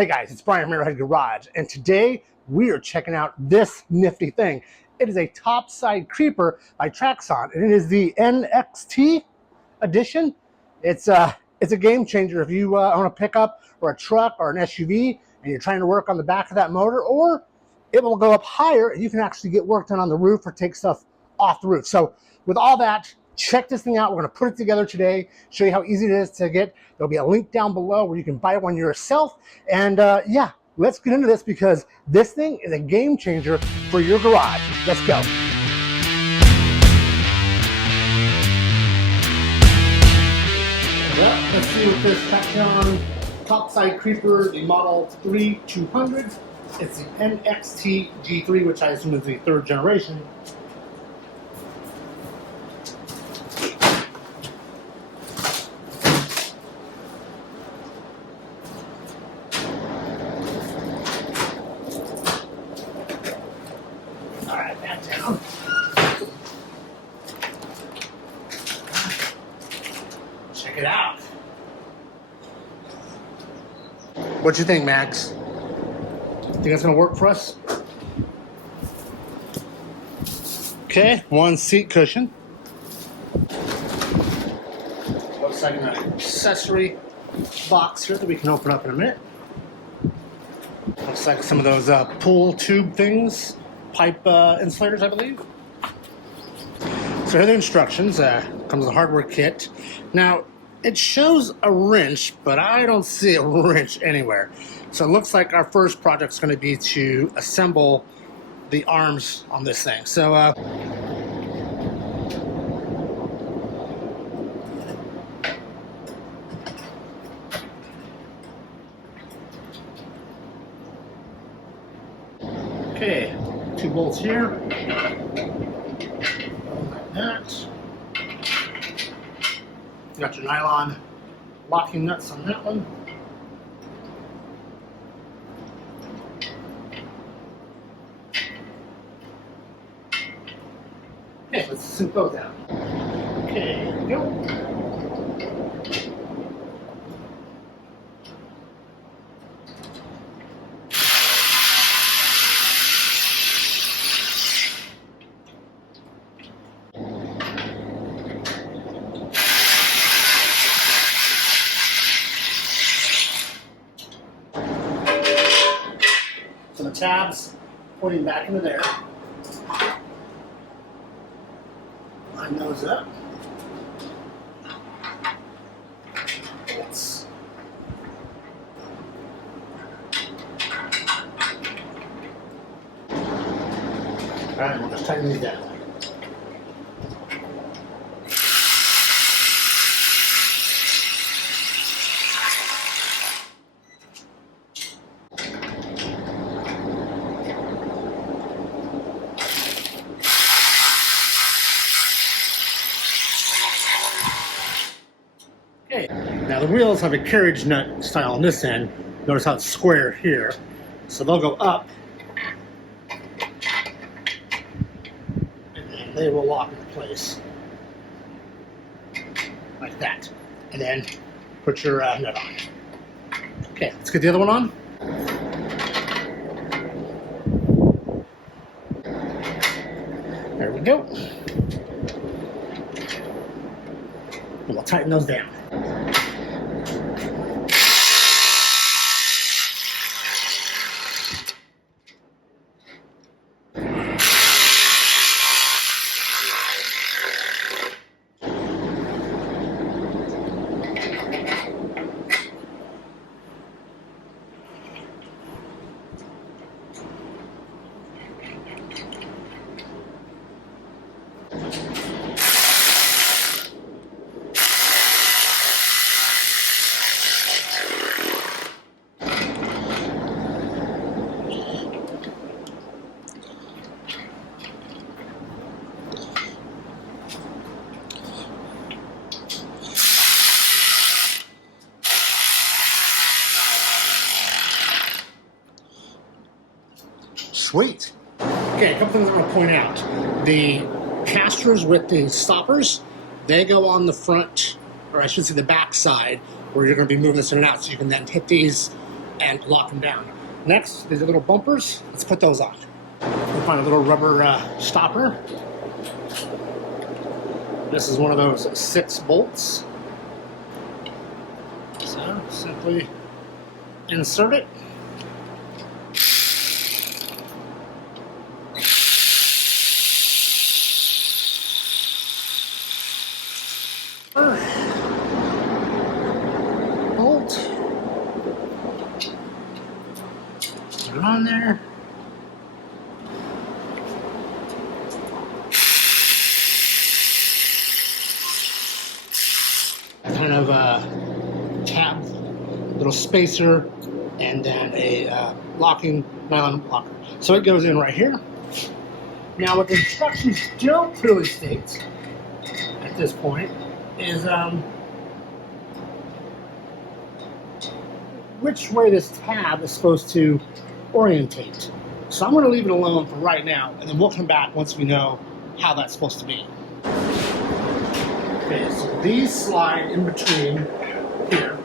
Hey guys, it's Brian from Arrowhead Garage, and today we are checking out this nifty thing. It is a Topside Creeper by Traxion, and it is the NXT edition. It's a game changer if you own a pickup or a truck or an SUV and you're trying to work on the back of that motor, or it will go up higher and you can actually get work done on the roof or take stuff off the roof. So with all that, check this thing out. We're going to put it together today, show you how easy it is to get. There'll be a link down below where you can buy one yourself. And yeah, let's get into this because this thing is a game changer for your garage. Let's go. Well, let's see with this Traxion Topside Creeper, the Model 3200. It's the NXT G3, which I assume is the third generation. Alright, back down. Check it out. What you think, Max? Think that's gonna work for us? Okay, one seat cushion. Looks like an accessory box here that we can open up in a minute. Looks like some of those pool tube things, pipe insulators, I believe. So here are the instructions. Comes with a hardware kit. Now, it shows a wrench, but I don't see a wrench anywhere. So it looks like our first project is going to be to assemble the arms on this thing. So okay, two bolts here, like that. Got your nylon locking nuts on that one. Okay, let's sink those down. Okay, here we go. So the tabs pointing back into there. Line those up. Bolts. Alright, we'll just tighten these down. Okay, now the wheels have a carriage nut style on this end. Notice how it's square here. So they'll go up, and then they will lock into place. Like that. And then put your nut on. Okay, let's get the other one on. There we go. And we'll tighten those down. Sweet. Okay, a couple things I want to point out. The casters with the stoppers, they go on the front, or I should say the back side, where you're going to be moving this in and out, so you can then hit these and lock them down. Next, these are little bumpers. Let's put those on. We'll find a little rubber stopper. This is one of those 6 bolts. So simply insert it. Bolt. Put it on there. Kind of a tab, little spacer, and then a locking nylon locker. So it goes in right here. Now what the instructions don't clearly state at this point is which way this tab is supposed to orientate. So I'm going to leave it alone for right now, and then we'll come back once we know how that's supposed to be. Okay, so these slide in between here.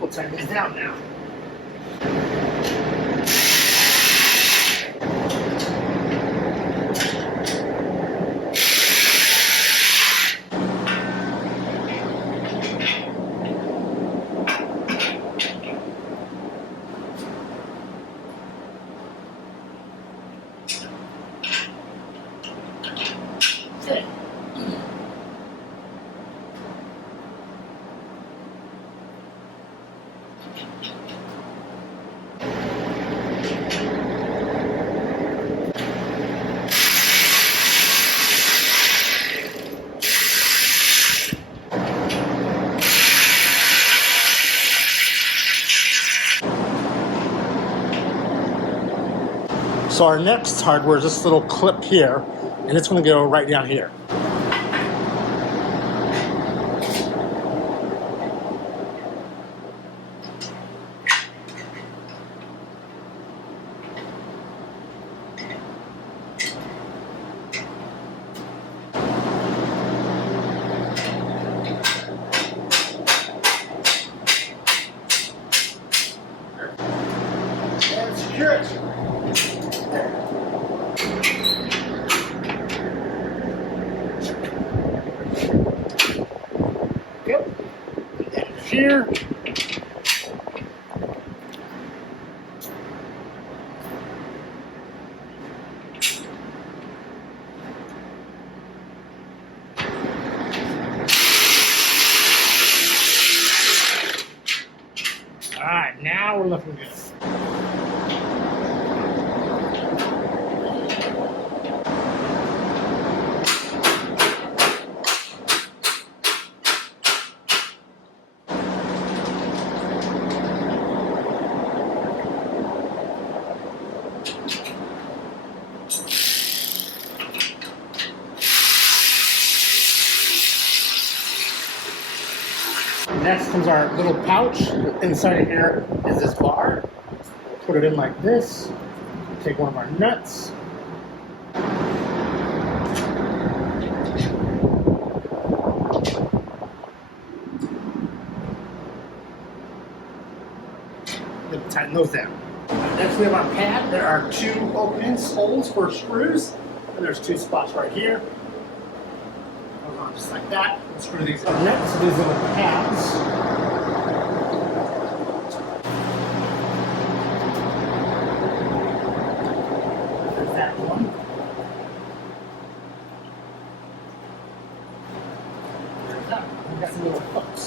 We'll tighten this down now. Okay. So our next hardware is this little clip here, and it's going to go right down here. And secure it. Yep. And here. All right, now we're looking good. Next comes our little pouch. Inside of here is this bar. Put it in like this. Take one of our nuts. Then tighten those down. Next we have our pad. There are 2 openings, holes for screws. And there's 2 spots right here. Goes on just like that. We'll screw these up next to these little pads. There's that one. There's that one. We've got some little hooks.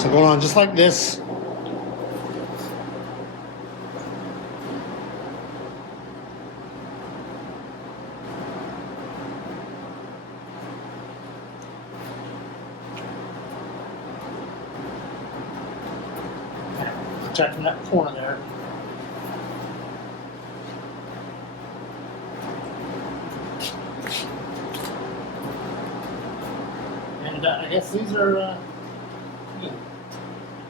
So going on just like this. Protecting that corner there. And I guess these are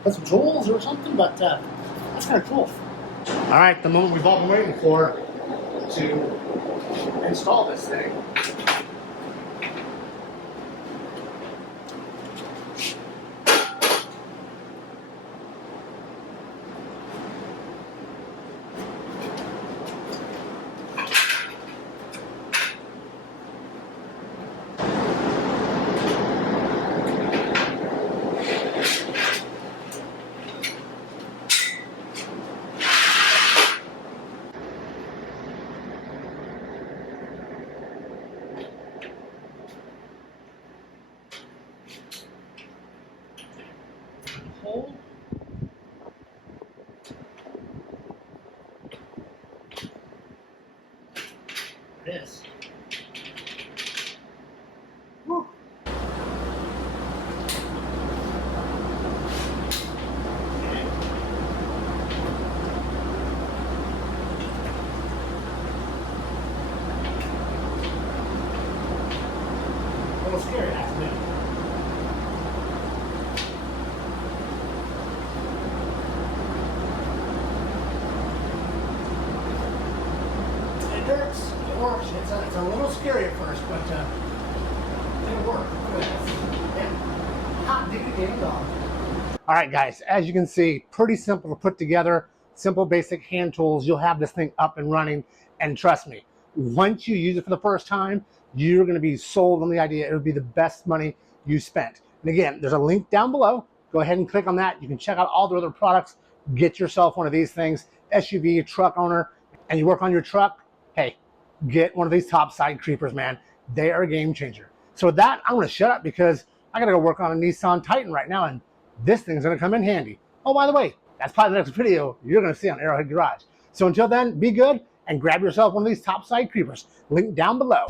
put some tools or something, but that's kind of cool. All right, the moment we've all been waiting for to install this thing. Hold. This. Woo. A little scary, actually. It works. It works. It's a little scary at first, but it'll work. Look at this. Yeah. Hot diggity damn dog. All right, guys. As you can see, pretty simple to put together. Simple, basic hand tools. You'll have this thing up and running. And trust me, once you use it for the first time, you're going to be sold on the idea it would be the best money you spent. And again, there's a link down below. Go ahead and click on that. You can check out all the other products. Get yourself one of these things. SUV, truck owner, and you work on your truck, hey, get one of these topside creepers, man. They are a game changer. So with that, I'm going to shut up because I got to go work on a Nissan Titan right now, and this thing's going to come in handy. Oh, by the way, that's probably the next video you're going to see on Arrowhead Garage. So until then, be good and grab yourself one of these topside creepers. Link down below.